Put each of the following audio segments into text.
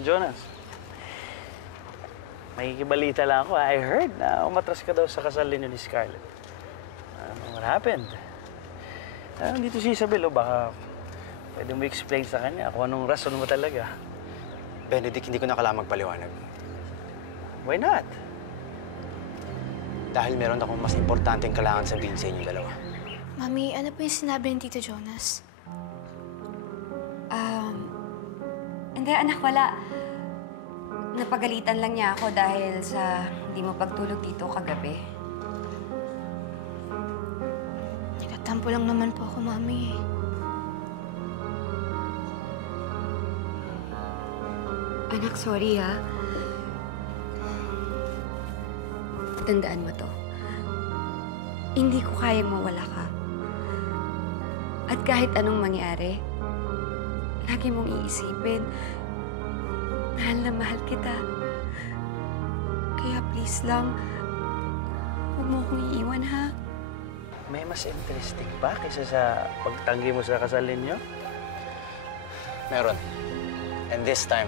Jonas, makikibalita lang ako. I heard na umatras ka daw sa kasal ninyo ni Scarlett. What happened? Nandito si Isabel, baka pwede mo explain sa kanya kung anong rason mo talaga. Benedict, hindi ko na kailangan magpaliwanag. Why not? Dahil meron akong mas importanteng kailangan sabihin sa inyong dalawa. Mami, ano po yung sinabi ni Tito Jonas? Hindi, anak, wala. Napagalitan lang niya ako dahil sa hindi mo pagtulog dito kagabi. Nagtatampo lang naman po ako, Mami. Anak, sorry ha. Tandaan mo to. Hindi ko kayang mawala ka. At kahit anong mangyari, lagi mong iisipin, mahal na mahal kita. Kaya please lang, huwag mo akong iiwan, ha? May mas interesting pa kaysa sa pagtanggi mo sa kasal ninyo? Meron. And this time,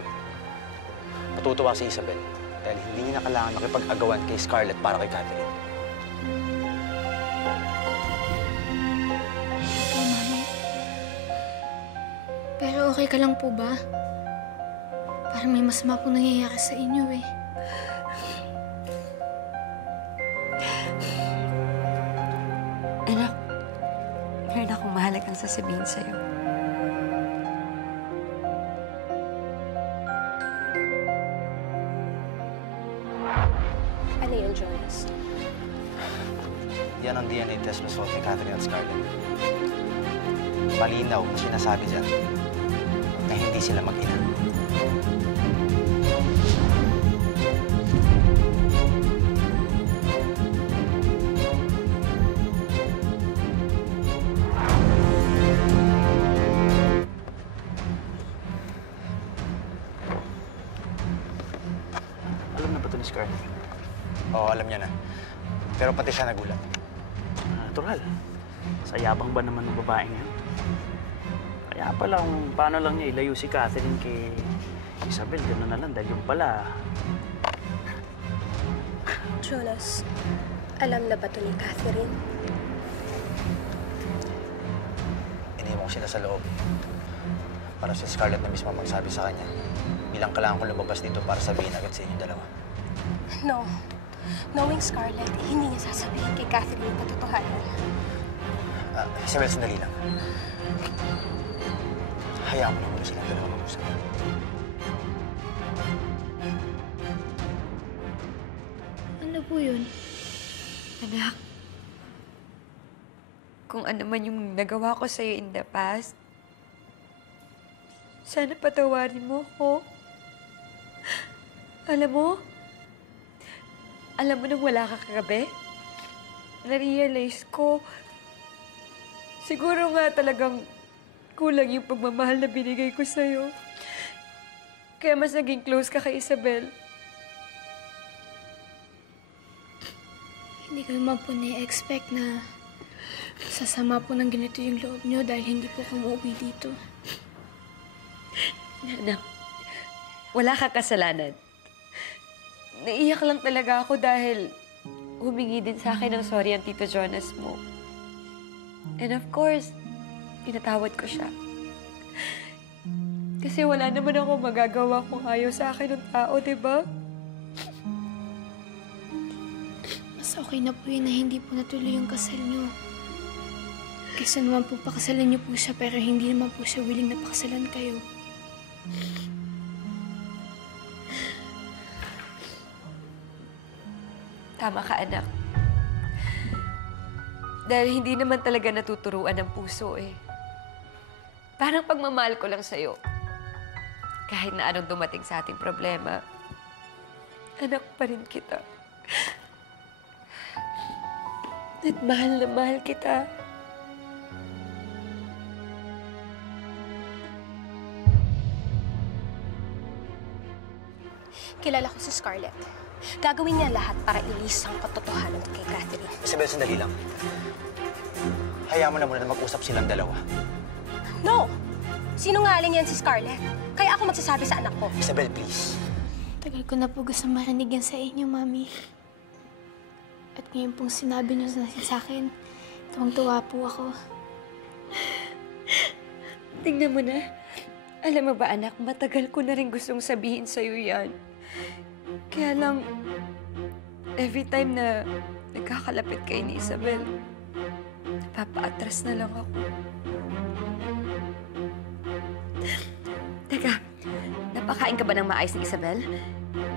matutuwa si Isabel dahil hindi niya na kailangan makipag-agawan kay Scarlett para kay Catherine. Pero okay ka lang po ba? Parang may masama po nangyayari sa inyo eh. Anak, meron akong mahalagang sasabihin sa'yo. Ano yun, Jonas? Yan ang DNA test result ni Catherine at Scarlett. Malinaw ang sinasabi dyan na hindi sila mag-ina. Alam na ba ito ni Scarlett? Oo, alam niya na. Pero pati siya nagulat. Natural. Sa yabang ba naman ng babaeng yan? Kaya pala kung paano lang niya ilayo si Catherine kay Isabel, gano'n na lang dahil yung pala. Jonas, alam na ba ito ni Catherine? Iniwan ko sila sa loob. Para si Scarlett na mismo magsabi sa kanya. Bilang kailangan ko lumabas dito para sabihin agad sa inyong dalawa. No. Knowing Scarlett, hindi niya sasabihin kay Catherine yung katotohanan. Isabel, sandali lang. Hayaan mo na muna silang dalawa mag-usap. Ano po yun? Anak, kung ano man yung nagawa ko sa'yo in the past, sana patawarin mo ko. Alam mo nang wala ka kagabi, na-realize ko, siguro nga talagang kulang yung pagmamahal na binigay ko sa'yo. Kaya mas naging close ka kay Isabel. Hindi ko naman po na-expect na sasama po ng ganito yung loob niyo dahil hindi po ako umuwi dito. Anak, wala kang kasalanan. Naiyak lang talaga ako dahil humingi din sa akin ng sorry ang Tito Jonas mo. And of course, pinatawad ko siya. Kasi wala naman ako magagawa kung ayaw sa akin ng tao, diba? Mas okay na po yun na hindi po natuloy yung kasal niyo. Kaysa naman po pakasalan niyo po siya pero hindi naman po siya willing na pakasalan kayo. Tama ka, anak. Dahil hindi naman talaga natuturuan ng puso eh. Parang pagmamahal ko lang sa'yo. Kahit na anong dumating sa ating problema, anak pa rin kita. At mahal na mahal kita. Kilala ko si Scarlett. Gagawin niya lahat para ilis ang katotohanan kay Catherine. Isabel, sandali lang. Hayaan mo na muna na mag-usap silang dalawa. No! Sinungaling yan si Scarlett. Kaya ako magsasabi sa anak ko. Isabel, please. Tagal ko na po gusto marinig yan sa inyo, Mami. At ngayon pong sinabi niyo sa akin, tuwang-tuwa po ako. Tingnan mo na. Alam mo ba, anak, matagal ko na rin gustong sabihin sa'yo yan. Kaya lang, every time na nagkakalapit kay ni Isabel, napapaatras na lang ako. Teka, napakain ka ba ng maayos ni Isabel?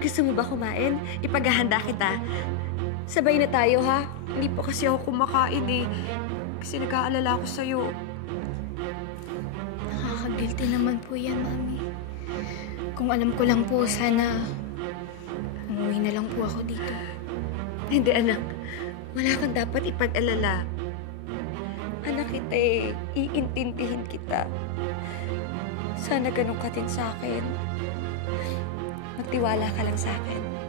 Gusto mo ba kumain? Ipaghahanda kita. Sabay na tayo, ha? Hindi pa kasi ako kumakain eh. Kasi nag-aalala ako sa'yo. Nakaka-guilty naman po yan, Mami. Kung alam ko lang po, sana umuwi na lang po ako dito. Hindi, anak. Wala kang dapat ipag-alala. Anak kita eh. Iintindihin kita. Sana ganun ka din sa akin. Magtiwala ka lang sa akin.